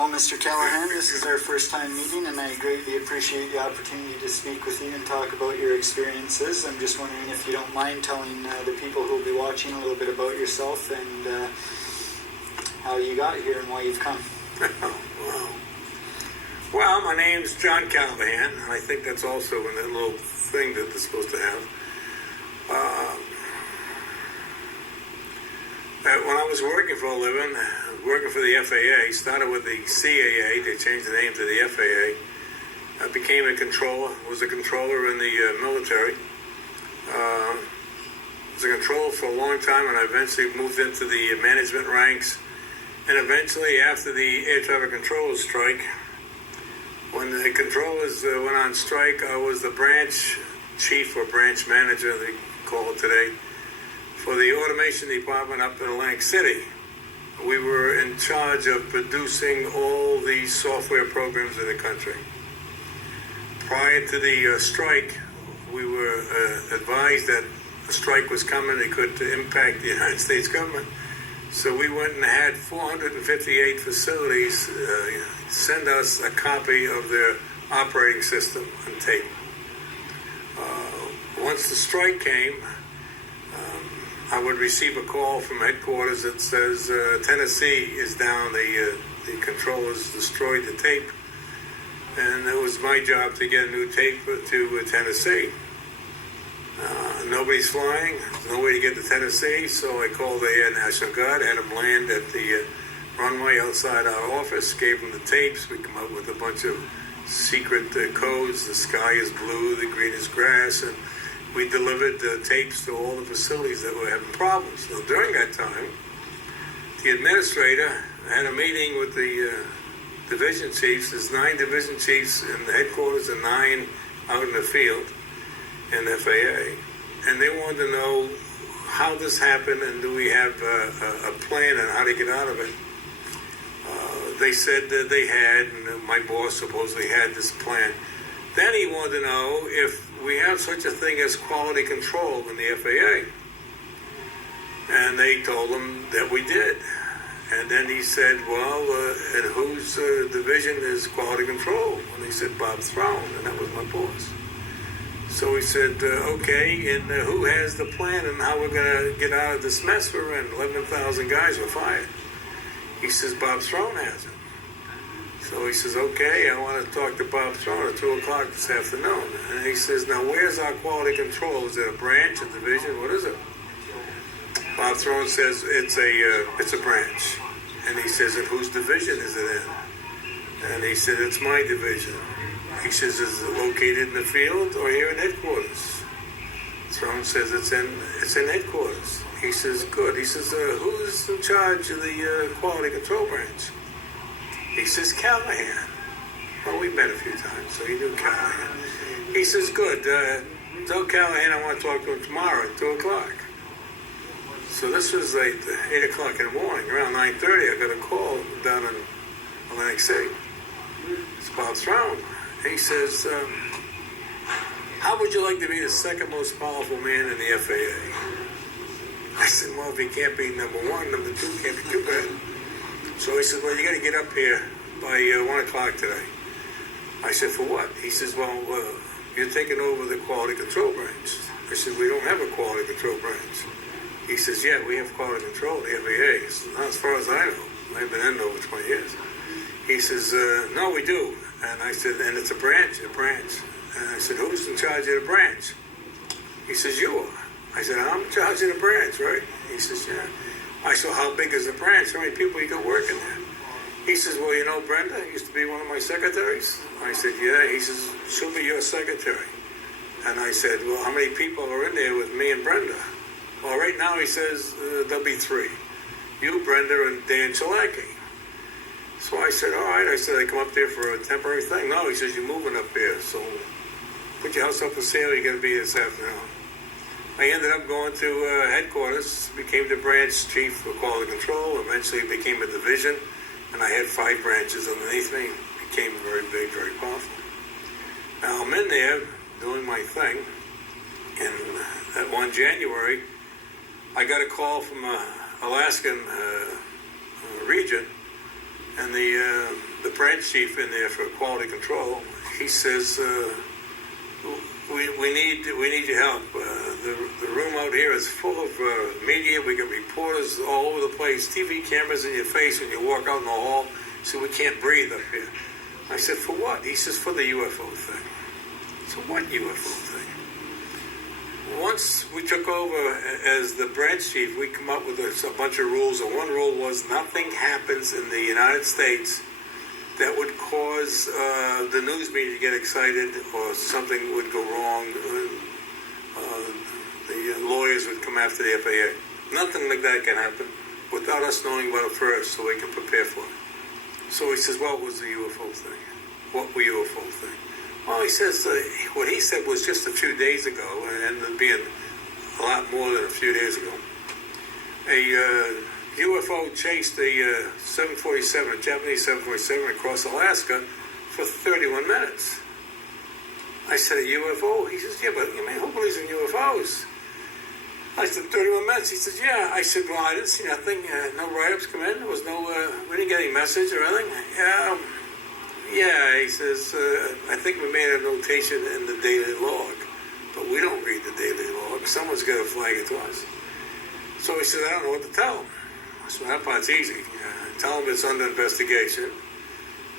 Well, Mr. Callahan, this is our first time meeting, and I greatly appreciate the opportunity to speak with you and talk about your experiences. I'm just wondering if you don't mind telling the people who will be watching a little bit about yourself and how you got here and why you've come. Well, my name's John Callahan. I think that's also in that little thing that they're supposed to have. When I was working for a living, working for the FAA, started with the CAA, they changed the name to the FAA. I became a controller, was a controller in the military. Was a controller for a long time, and I eventually moved into the management ranks. And eventually, after the air traffic controllers strike, when the controllers went on strike, I was the branch chief or branch manager, they call it today, for the automation department up in Atlantic City. We were in charge of producing all the software programs in the country. Prior to the strike, we were advised that a strike was coming. It could impact the United States government. So we went and had 458 facilities send us a copy of their operating system on tape. Once the strike came, I would receive a call from headquarters that says Tennessee is down, the controllers destroyed the tape, and it was my job to get a new tape to Tennessee. Nobody's flying, there's no way to get to Tennessee, so I called the Air National Guard, had them land at the runway outside our office, gave them the tapes. We come up with a bunch of secret codes. The sky is blue, the green is grass, and we delivered the tapes to all the facilities that were having problems. So during that time, the administrator had a meeting with the division chiefs. There's 9 division chiefs in the headquarters and 9 out in the field in FAA. And they wanted to know how this happened and do we have a plan on how to get out of it. They said that they had, and my boss supposedly had this plan. Then he wanted to know if we have such a thing as quality control in the FAA. And they told him that we did. And then he said, well, and whose division is quality control? And he said, Bob Throne, and that was my boss. So he said, okay, and who has the plan and how we're going to get out of this mess we're in? 11,000 guys were fired. He says, Bob Throne has it. So he says, okay, I want to talk to Bob Throne at 2 o'clock this afternoon. And he says, now where's our quality control? Is it a branch, a division? What is it? Bob Throne says, it's a branch. And he says, and whose division is it in? And he said, it's my division. He says, is it located in the field or here in headquarters? Throne says, it's in headquarters. He says, good. He says, who's in charge of the quality control branch? He says, Callahan. Well, we met a few times, so he knew Callahan. He says, good. Tell Callahan I want to talk to him tomorrow at 2 o'clock. So this was like 8 o'clock in the morning. Around 9:30, I got a call down in Atlantic City. It's Bob Throne. He says, how would you like to be the second most powerful man in the FAA? I said, well, if he can't be number 1, number 2 can't be too bad. So he said, well, you got to get up here by 1 o'clock today. I said, for what? He says, well, you're taking over the quality control branch. I said, we don't have a quality control branch. He says, yeah, we have quality control, the FAA. Said, not as far as I know. I've been in over 20 years. He says, no, we do. And I said, and it's a branch. And I said, who's in charge of the branch? He says, you are. I said, I'm in charge of the branch, right? He says, yeah. I said, how big is the branch? How many people you got working there? He says, well, you know, Brenda used to be one of my secretaries. I said, yeah. He says, she'll be your secretary. And I said, well, how many people are in there with me and Brenda? Well, right now, he says, there'll be 3. You, Brenda, and Dan Chalaki. So I said, all right. I said, I come up there for a temporary thing. No, he says, you're moving up here. So put your house up for sale. You're going to be here this afternoon. I ended up going to headquarters, became the branch chief for quality control, eventually became a division, and I had 5 branches underneath me. Became very big, very powerful. Now I'm in there doing my thing, and that one January, I got a call from Alaskan region, And the branch chief in there for quality control, he says, we need your help. The room out here is full of media. We got reporters all over the place, TV cameras in your face when you walk out in the hall. So we can't breathe up here. I said, for what? He says, for the UFO thing. So what UFO thing? Once we took over as the branch chief, we come up with a bunch of rules, and one rule was nothing happens in the United States that would cause the news media to get excited or something would go wrong. The lawyers would come after the FAA. Nothing like that can happen without us knowing about it first so we can prepare for it. So he says, what was the UFO thing? What were UFO thing? Well, he says, what he said was just a few days ago, and it being a lot more than a few days ago. A UFO chased a 747, a Japanese 747 across Alaska for 31 minutes. I said, a UFO? He says, yeah, but I mean, who believes in UFOs? I said, 31 minutes. He says, yeah. I said, well, I didn't see nothing. No write-ups come in. There was no, we didn't get any message or anything. Yeah, he says, I think we made a notation in the daily log, but we don't read the daily log. Someone's got to flag it to us. So he says, I don't know what to tell him. So that part's easy. Tell him it's under investigation,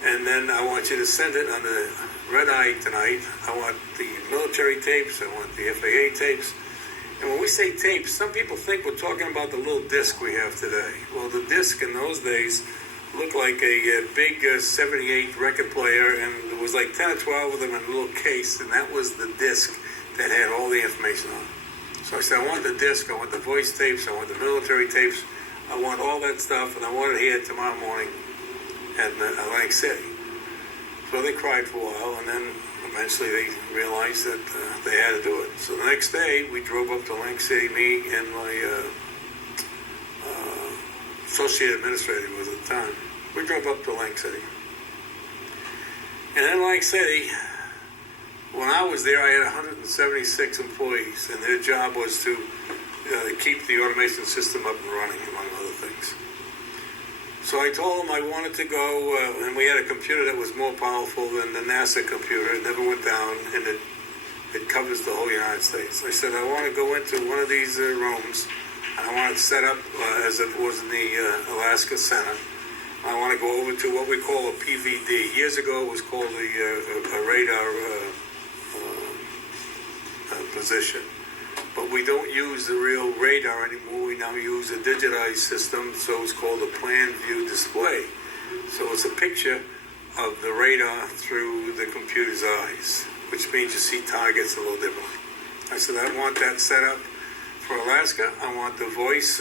and then I want you to send it on the red eye tonight. I want the military tapes. I want the FAA tapes. And when we say tapes, some people think we're talking about the little disc we have today. Well, the disc in those days looked like a big 78 record player, and there was like 10 or 12 of them in a little case, and that was the disc that had all the information on it. So I said, I want the disc, I want the voice tapes, I want the military tapes, I want all that stuff, and I want it here tomorrow morning at Atlantic City. So they cried for a while, and then eventually they realized that they had to do it. So the next day, we drove up to Atlantic City, me and my associate administrator was at the time. We drove up to Atlantic City. And in Atlantic City, when I was there, I had 176 employees, and their job was to keep the automation system up and running, among other things. So I told them I wanted to go, and we had a computer that was more powerful than the NASA computer. It never went down, and it covers the whole United States. I said, I want to go into one of these rooms, and I want it set up as it was in the Alaska Center. I want to go over to what we call a PVD. Years ago, it was called a radar position. But we don't use the real radar anymore. We now use a digitized system, so it's called a plan view display. So it's a picture of the radar through the computer's eyes, which means you see targets a little differently. I said, I want that set up for Alaska. I want the voice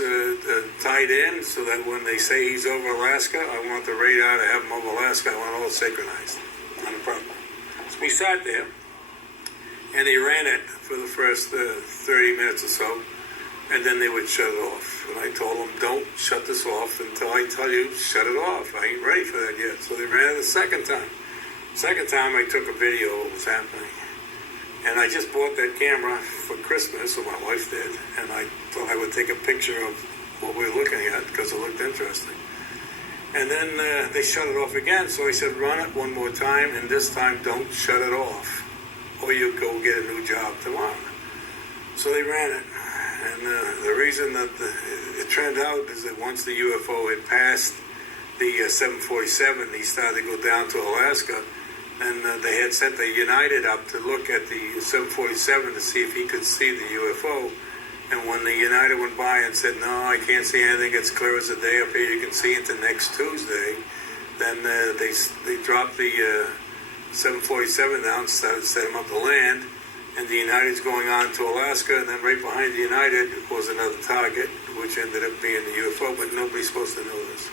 tied in so that when they say he's over Alaska, I want the radar to have him over Alaska. I want it all synchronized. Not a problem. So we sat there, and they ran it for the first 30 minutes or so, and then they would shut it off. And I told them, don't shut this off until I tell you, shut it off. I ain't ready for that yet. So they ran it the second time. Second time, I took a video of what was happening. And I just bought that camera for Christmas, or my wife did, and I thought I would take a picture of what we were looking at because it looked interesting. And then they shut it off again, so I said, run it one more time, and this time don't shut it off, or you'll go get a new job tomorrow. So they ran it. And the reason that it turned out is that once the UFO had passed the 747, he started to go down to Alaska, and they had sent the United up to look at the 747 to see if he could see the UFO. And when the United went by and said, no, I can't see anything, it's clear as a day up here, you can see into next Tuesday, then they dropped the 747 down, started to set him up to land, and the United's going on to Alaska, and then right behind the United was another target, which ended up being the UFO, but nobody's supposed to know this.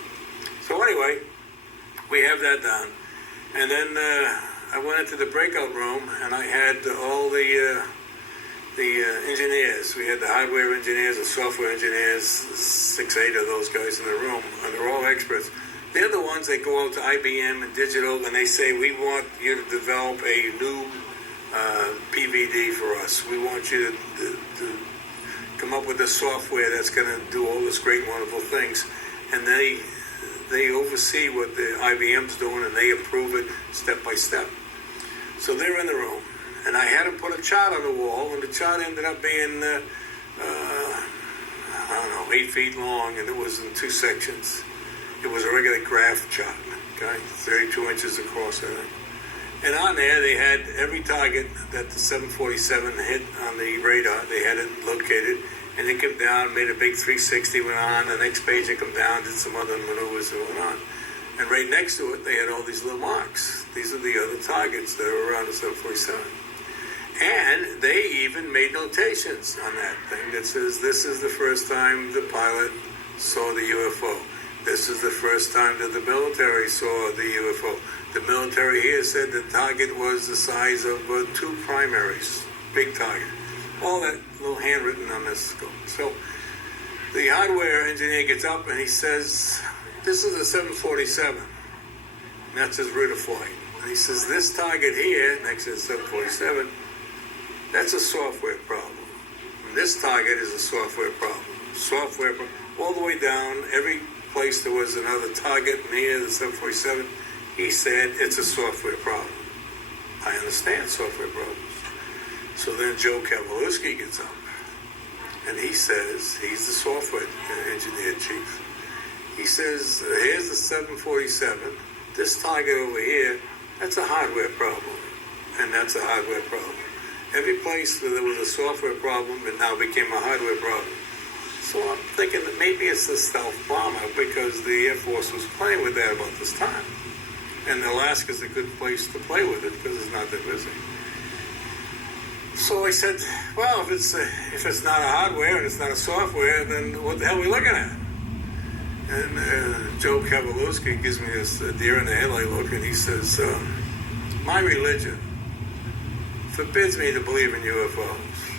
So anyway, we have that done. And then I went into the breakout room, and I had all the engineers. We had the hardware engineers, the software engineers, 6-8 of those guys in the room, and they're all experts. They're the ones that go out to IBM and digital, and they say, we want you to develop a new PVD for us. We want you to come up with the software that's going to do all this great, wonderful things. And they oversee what the IBM's doing, and they approve it step by step. So they're in the room, and I had them put a chart on the wall, and the chart ended up being, I don't know, 8 feet long, and it was in 2 sections. It was a regular graph chart, okay, 32 inches across, I think. And on there, they had every target that the 747 hit on the radar. They had it located, and it came down, made a big 360, went on. The next page, it came down, did some other maneuvers, and went on. And right next to it, they had all these little marks. These are the other targets that are around the 747. And they even made notations on that thing that says, this is the first time the pilot saw the UFO. This is the first time that the military saw the UFO. The military here said the target was the size of 2 primaries. Big target. All that little handwritten on this scope. So the hardware engineer gets up and he says, this is a 747. And that's his route of flight. And he says, this target here, next to the 747, that's a software problem. And this target is a software problem. Software problem. All the way down, every place there was another target near the 747, he said, it's a software problem. I understand software problems. So then Joe Kavalewski gets up, and he says, he's the software engineer chief. He says, here's the 747. This target over here, that's a hardware problem, and that's a hardware problem. Every place where there was a software problem, it now became a hardware problem. So I'm thinking that maybe it's the stealth bomber, because the Air Force was playing with that about this time. And Alaska's a good place to play with it because it's not that busy. So I said, well, if it's not a hardware and it's not a software, then what the hell are we looking at? And Joe Kavalewski gives me this deer in the headlight look, and he says, my religion forbids me to believe in UFOs.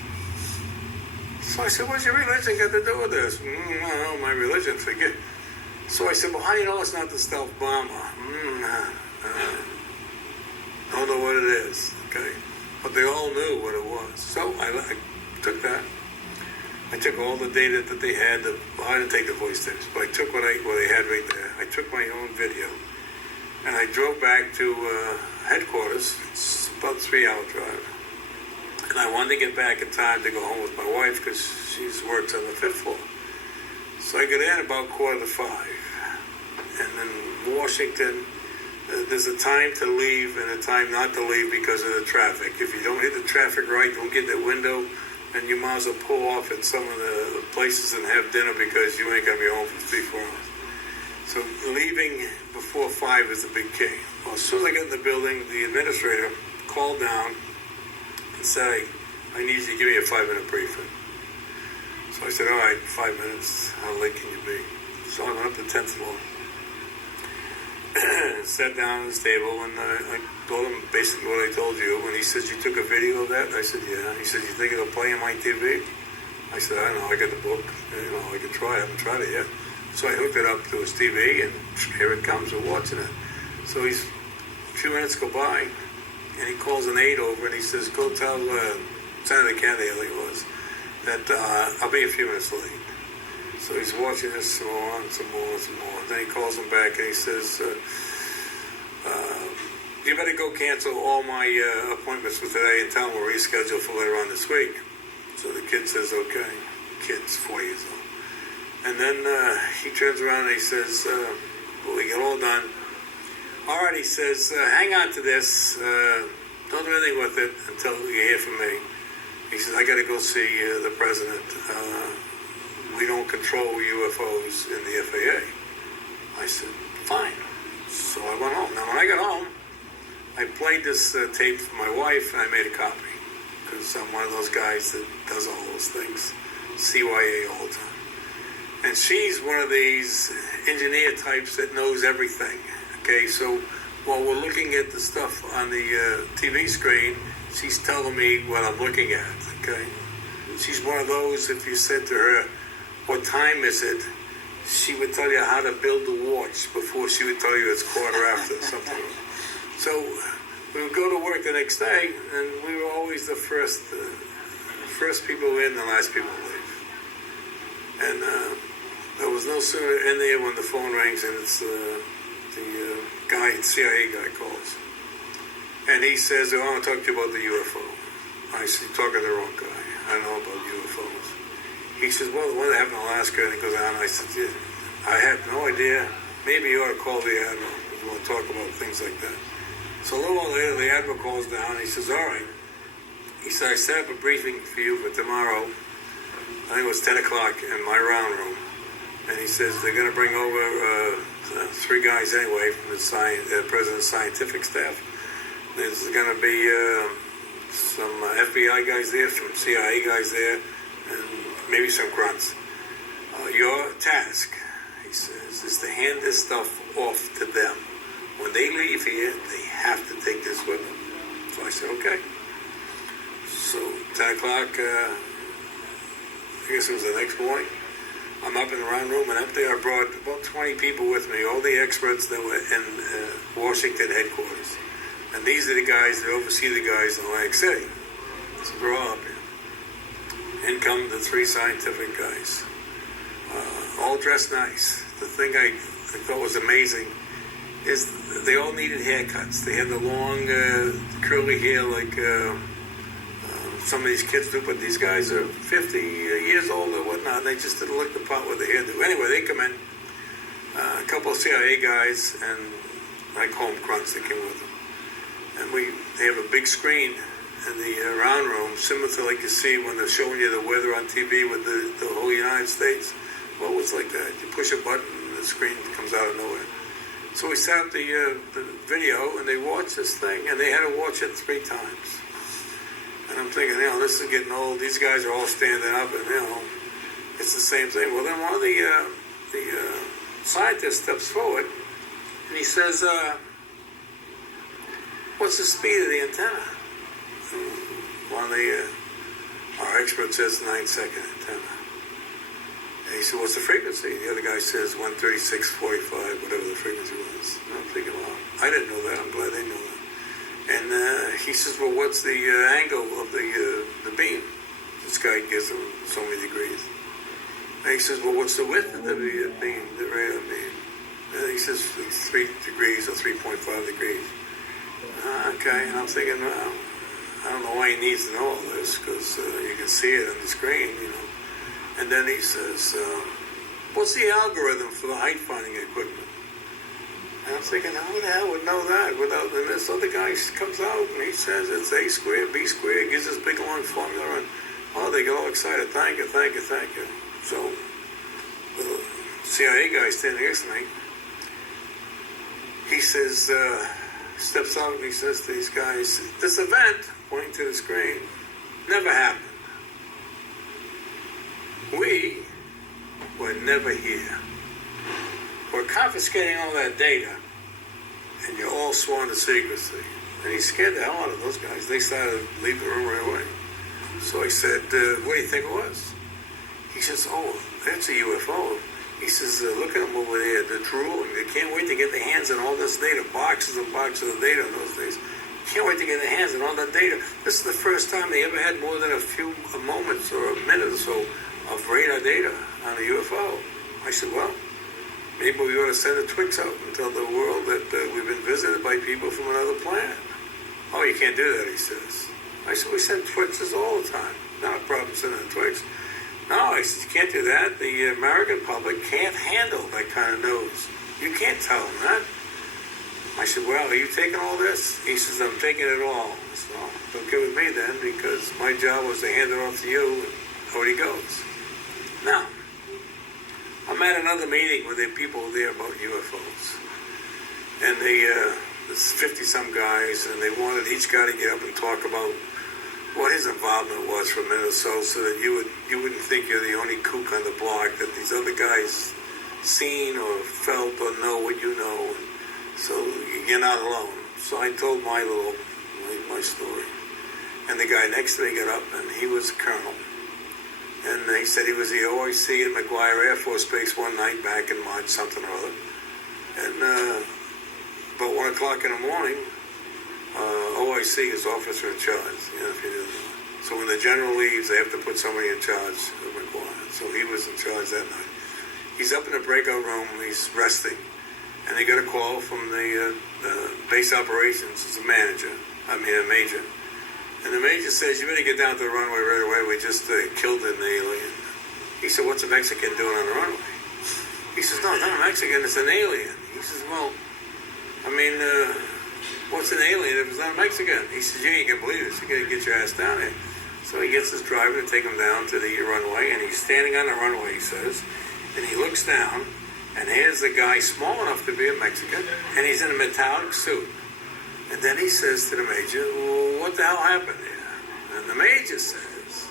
So I said, what's your religion got to do with this? No, my religion, forget. So I said, well, how do you know it's not the stealth bomber? Don't know what it is, okay? But they all knew what it was. So I took that. I took all the data that they had. I didn't take the voice tapes, but I took what they had right there. I took my own video, and I drove back to headquarters. It's about a 3-hour drive. And I wanted to get back in time to go home with my wife because she works on the 5th floor. So I got in about 4:45. And in Washington, there's a time to leave and a time not to leave because of the traffic. If you don't hit the traffic right, don't get the window, and you might as well pull off at some of the places and have dinner because you ain't going to be home for 3-4 hours. So leaving before 5 is the big key. Well, as soon as I got in the building, the administrator called down and said, I need you to give me a 5-minute briefing. So I said, all right, 5 minutes. How late can you be? So I went up to the 10th floor. Sat down at his table, and I told him basically what I told you. And he says, you took a video of that? I said, yeah. He said, you think it'll play on my TV? I said, I don't know. I got the book. I could try it. I haven't tried it yet. So I hooked it up to his TV, and here it comes. We're watching it. So a few minutes go by, and he calls an aide over, and he says, go tell Senator Kennedy, I think it was, that I'll be a few minutes late. So he's watching this some more. Then he calls him back and he says, you better go cancel all my appointments for today and tell them we'll reschedule for later on this week. So the kid says, okay. Kid's 4 years old. And then he turns around and he says, we get all done. All right, he says, hang on to this. Don't do anything with it until you hear from me. He says, I got to go see the president. We don't control UFOs in the FAA. I said, fine. So I went home. Now, when I got home, I played this tape for my wife, and I made a copy. Because I'm one of those guys that does all those things. CYA all the time. And she's one of these engineer types that knows everything. Okay, so while we're looking at the stuff on the TV screen, she's telling me what I'm looking at, okay? She's one of those, if you said to her, what time is it? She would tell you how to build the watch before she would tell you it's quarter after something. So we would go to work the next day, and we were always the first people in, the last people to leave. And I was no sooner in there when the phone rings and it's the guy, CIA guy calls. And he says, I want to talk to you about the UFO. I said, you're talking to the wrong guy. I know about UFOs. He says, well, the one that happened in Alaska, and he goes on. I said, yeah, I have no idea. Maybe you ought to call the Admiral if you want to talk about things like that. So a little while later, the Admiral calls down, and he says, all right. He said, I set up a briefing for you for tomorrow. I think it was 10 o'clock in my round room. And he says, they're going to bring over 3 guys anyway from the President's scientific staff. There's going to be some FBI guys there, some CIA guys there, and maybe some grunts. Your task, he says, is to hand this stuff off to them. When they leave here, they have to take this with them. So I said, okay. So 10 o'clock, I guess it was the next morning, I'm up in the round room, and up there I brought about 20 people with me, all the experts that were in Washington headquarters. And these are the guys that oversee the guys in Atlantic City. So they're all up here. In come the 3 scientific guys, all dressed nice. The thing I thought was amazing is they all needed haircuts. They had the long curly hair like some of these kids do, but these guys are 50 years old or whatnot. They just didn't look the part with the hairdo. Anyway, they come in, a couple of CIA guys, and I call them grunts that came with them. And they have a big screen in the round room, similar to like you see when they're showing you the weather on TV with the whole United States. Well, it's like that. You push a button and the screen comes out of nowhere. So we set up the video, and they watched this thing, and they had to watch it 3 times. And I'm thinking, this is getting old. These guys are all standing up, and, it's the same thing. Well, then one of the scientists steps forward, and he says, what's the speed of the antenna? And one of our experts says 9-second antenna. And he said, what's the frequency? The other guy says 136.45, whatever the frequency was. And I'm thinking, well, I didn't know that. I'm glad they know that. And he says, well, what's the angle of the beam? This guy gives him so many degrees. And he says, well, what's the width of the beam, the radar beam? And he says, it's 3 degrees or 3.5 degrees. Okay, and I'm thinking, well, I don't know why he needs to know all this, because you can see it on the screen, And then he says, what's the algorithm for the height-finding equipment? And I'm thinking, who the hell would know that? And this other guy comes out, and he says it's A squared, B squared, gives this big long formula, and they get all excited. Thank you, thank you, thank you. So the CIA guy standing next to me, he says, steps out and he says to these guys, this event, pointing to the screen, never happened. We were never here. We're confiscating all that data, and you're all sworn to secrecy. And he scared the hell out of those guys. They started to leave the room right away. So I said, what do you think it was? He says, oh, that's a UFO. He says, look at them over there. They're drooling. They can't wait to get their hands on all this data, boxes and boxes of data in those days. Can't wait to get their hands on all that data. This is the first time they ever had more than a few moments or a minute or so of radar data on a UFO. I said, well, maybe we ought to send the Twix out and tell the world that we've been visited by people from another planet. Oh, you can't do that, he says. I said, we send Twixes all the time. Not a problem sending a Twix. No, I said, you can't do that. The American public can't handle that kind of news. You can't tell them that. I said, well, are you taking all this? He says, I'm taking it all. I said, well, don't get with me then, because my job was to hand it off to you, and out he goes. Now, I'm at another meeting where there are people there about UFOs. And there's 50-some guys, and they wanted each guy to get up and talk about what his involvement was from Minnesota, so that you wouldn't think you're the only kook on the block, that these other guys seen or felt or know what you know. So you're not alone. So I told my story. And the guy next to me got up, and he was a colonel. And he said he was the OIC at McGuire Air Force Base one night back in March, something or other. And about 1 o'clock in the morning, OIC is officer in charge, if you didn't know. So when the general leaves, they have to put somebody in charge of McGuire. So he was in charge that night. He's up in the breakout room. He's resting, and they got a call from the base operations. It's a major, and the major says, "You better get down to the runway right away. We just killed an alien." He said, "What's a Mexican doing on the runway?" He says, "No, it's not a Mexican. It's an alien." He says, "Well, what's an alien if it's not a Mexican?" He says, "You ain't gonna believe this. You gotta get your ass down there." So he gets his driver to take him down to the runway, and he's standing on the runway, he says, and he looks down, and here's a guy small enough to be a Mexican, and he's in a metallic suit. And then he says to the major, "Well, what the hell happened here?" And the major says,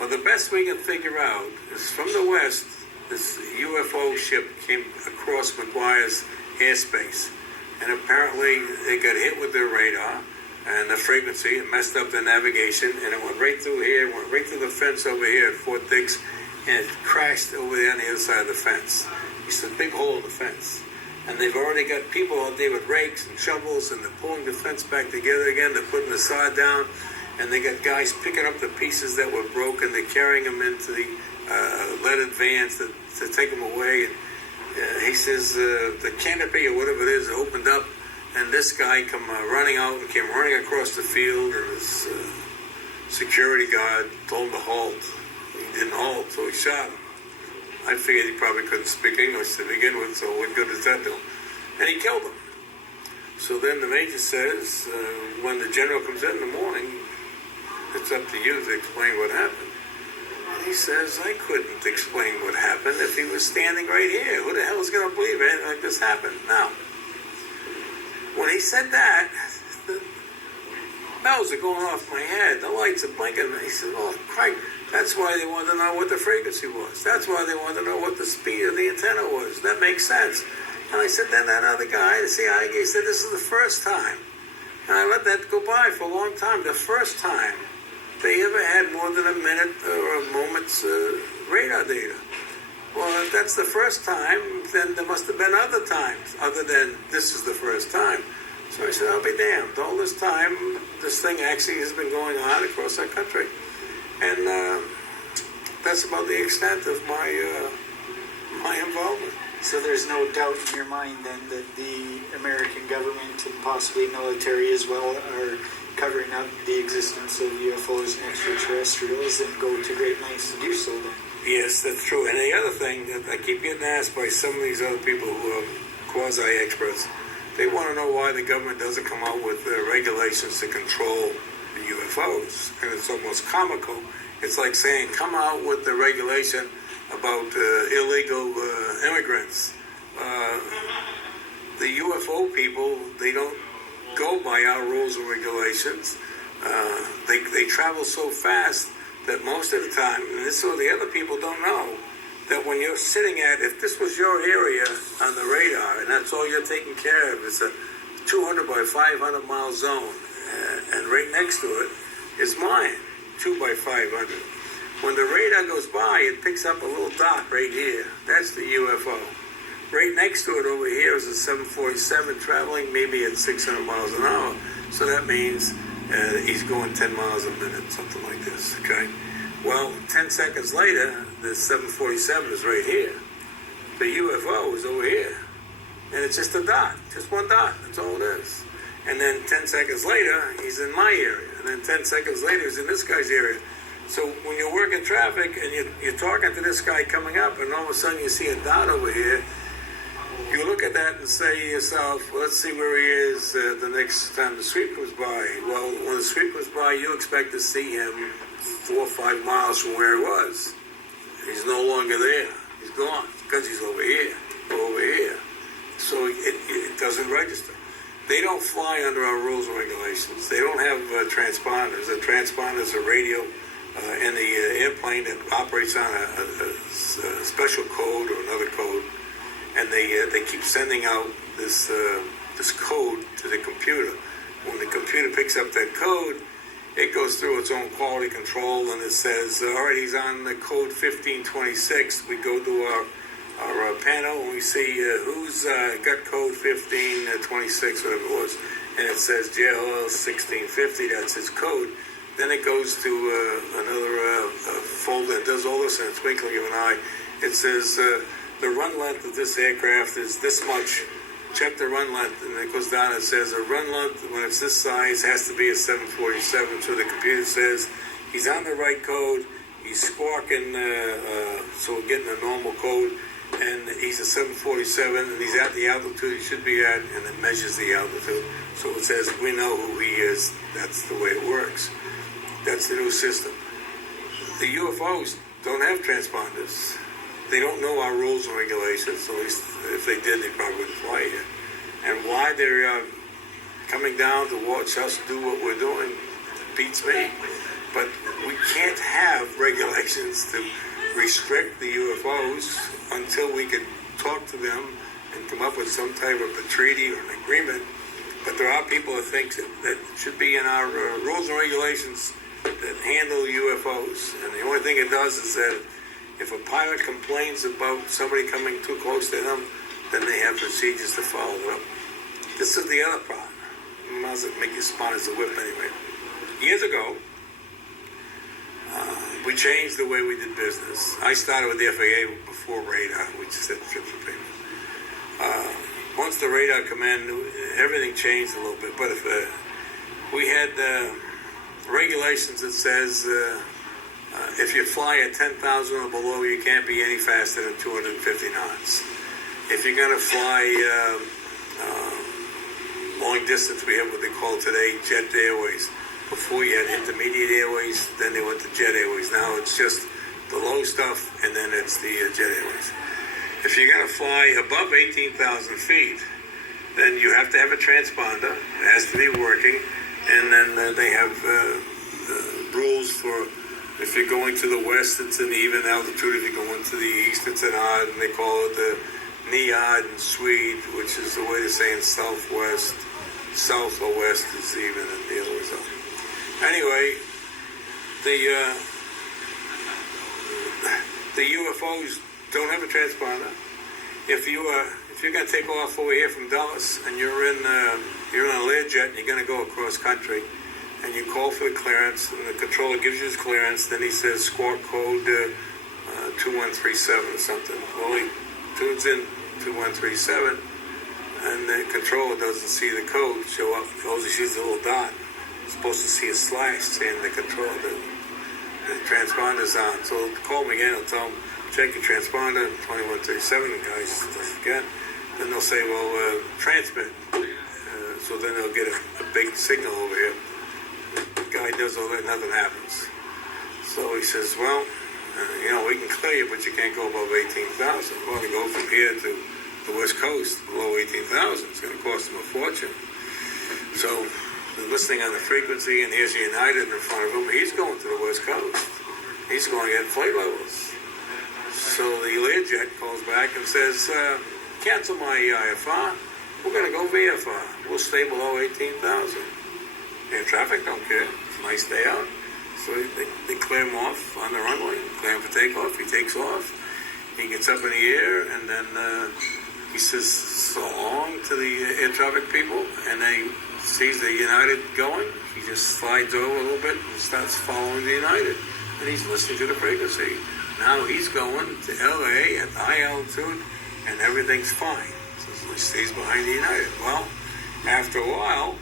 "Well, the best we can figure out is from the west, this UFO ship came across McGuire's airspace, and apparently they got hit with their radar and the frequency. It messed up their navigation, and it went right through here, went right through the fence over here at Fort Dix, and it crashed over there on the other side of the fence." It's a big hole in the fence. And they've already got people out there with rakes and shovels, and they're pulling the fence back together again. They're putting the sod down, and they got guys picking up the pieces that were broken. They're carrying them into the leaded vans to take them away. And he says the canopy or whatever it is opened up, and this guy come running out and came running across the field, and his security guard told him to halt. He didn't halt, so he shot him. I figured he probably couldn't speak English to begin with, so what good does that do? And he killed him. So then the major says, when the general comes in the morning, it's up to you to explain what happened. And he says, "I couldn't explain what happened if he was standing right here. Who the hell is going to believe anything like this happened?" Now, when he said that, the bells are going off my head. The lights are blinking. And he said, "Oh, Christ, that's why they wanted to know what the frequency was. That's why they wanted to know what the speed of the antenna was. That makes sense." And I said, then that other guy, the CIA guy, said, "This is the first time." And I let that go by for a long time. The first time they ever had more than a minute or a moment's radar data. Well, if that's the first time, then there must have been other times other than this is the first time. So I said, I'll be damned. All this time, this thing actually has been going on across our country. And that's about the extent of my involvement. So there's no doubt in your mind then that the American government and possibly military as well are covering up the existence of UFOs and extraterrestrials and go to great lengths to do so then? Yes, that's true. And the other thing that I keep getting asked by some of these other people who are quasi-experts, they want to know why the government doesn't come out with regulations to control the UFOs. And it's almost comical. It's like saying, come out with the regulation about illegal immigrants. The UFO people, they don't go by our rules and regulations. They travel so fast that most of the time, and this is what the other people don't know, that when you're sitting if this was your area on the radar, and that's all you're taking care of, it's a 200 by 500 mile zone, and right next to it is mine, 2 by 500. When the radar goes by, it picks up a little dot right here. That's the UFO. Right next to it over here is a 747 traveling maybe at 600 miles an hour. So that means he's going 10 miles a minute, something like this, okay? Well, 10 seconds later, the 747 is right here. The UFO is over here. And it's just a dot, just one dot, that's all it is. And then 10 seconds later, he's in my area. And then 10 seconds later, he's in this guy's area. So when you're working traffic and you're talking to this guy coming up, and all of a sudden you see a dot over here, you look at that and say to yourself, well, let's see where he is the next time the sweep comes by. Well, when the sweep comes by, you expect to see him 4 or 5 miles from where he was. He's no longer there. He's gone because he's over here or over here. So it doesn't register. They don't fly under our rules and regulations. They don't have transponders. A transponder is a radio in the airplane that operates on a special code or another code. And they keep sending out this code to the computer. When the computer picks up that code, it goes through its own quality control, and it says, all right, he's on the code 1526. We go to our panel, and we see who's got code 1526, whatever it was. And it says JLL 1650, that's his code. Then it goes to another folder that does all this in a twinkling of an eye. It says the run length of this aircraft is this much. Check the run length, and it goes down and says a run length when it's this size has to be a 747. So the computer says he's on the right code. He's squawking, so we're getting a normal code, and he's a 747, and he's at the altitude he should be at, and it measures the altitude. So it says we know who he is. That's the way it works. That's the new system. The UFOs don't have transponders. They don't know our rules and regulations. At least if they did, they probably wouldn't fly here. And why they're coming down to watch us do what we're doing beats me. But we can't have regulations to restrict the UFOs until we can talk to them and come up with some type of a treaty or an agreement. But there are people that think that should be in our rules and regulations that handle UFOs. And the only thing it does is that if a pilot complains about somebody coming too close to them, then they have procedures to follow it up. This is the other problem. Might as well make you smart as a whip anyway. Years ago, we changed the way we did business. I started with the FAA before radar. We just had trips for payment. Once the radar come in, everything changed a little bit. But if we had regulations that says if you fly at 10,000 or below, you can't be any faster than 250 knots. If you're going to fly long distance, we have what they call today jet airways. Before you had intermediate airways, then they went to jet airways. Now it's just the low stuff, and then it's the jet airways. If you're going to fly above 18,000 feet, then you have to have a transponder. It has to be working, and then they have rules for if you're going to the west, it's an even altitude. If you're going to the east, it's an odd, and they call it the Neod in Swede, which is the way to say in southwest. South or west is even, and the other is up. Anyway, the UFOs don't have a transponder. If you're going to take off over here from Dulles and you're in a Learjet and you're going to go across country, and you call for the clearance, and the controller gives you his clearance, then he says squawk code 2137 or something. Well, he tunes in 2137, and the controller doesn't see the code show up. He only sees the little dot. He's supposed to see a slash saying the controller, the transponder's on. So he'll call me again, I'll tell him, check your transponder, 2137, the guy does again. Then they'll say, well, transmit. So then they'll get a big signal over here. The guy does all that, nothing happens. So he says, well, we can clear you, but you can't go above 18,000. We're going to go from here to the West Coast below 18,000. It's going to cost them a fortune. So they're listening on the frequency, and here's United in front of him. He's going to the West Coast. He's going at flight levels. So the Learjet calls back and says, cancel my IFR. We're going to go VFR. We'll stay below 18,000. Air traffic don't care. It's a nice day out. So they clear him off on the runway, clear him for takeoff. He takes off. He gets up in the air, and then he says so long to the air traffic people, and they sees the United going. He just slides over a little bit and starts following the United. And he's listening to the frequency. Now he's going to LA at high altitude, and everything's fine. So he stays behind the United. Well, after a while,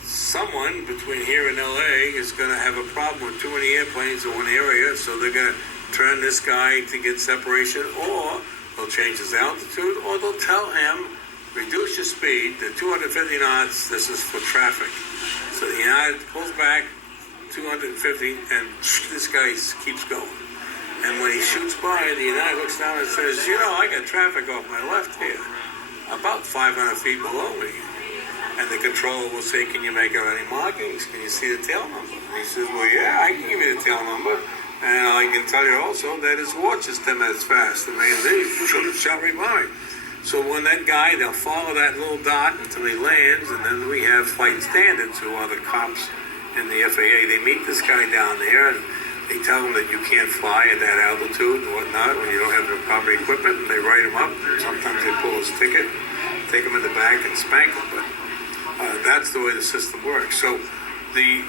someone between here and LA is going to have a problem with too many airplanes in one area, so they're going to turn this guy to get separation, or they'll change his altitude, or they'll tell him, reduce your speed to 250 knots, this is for traffic. So the United pulls back 250, and this guy keeps going. And when he shoots by, the United looks down and says, I got traffic off my left here, about 500 feet below me. And the controller will say, can you make out any markings? Can you see the tail number? And he says, well, yeah, I can give you the tail number. And I can tell you also that his watch is 10 minutes fast. And they shot right by. So when that guy, they'll follow that little dot until he lands, and then we have flight standards, who are the cops in the FAA. They meet this guy down there, and they tell him that you can't fly at that altitude and whatnot when you don't have the proper equipment, and they write him up. Sometimes they pull his ticket, take him in the back and spank him. But that's the way the system works. So the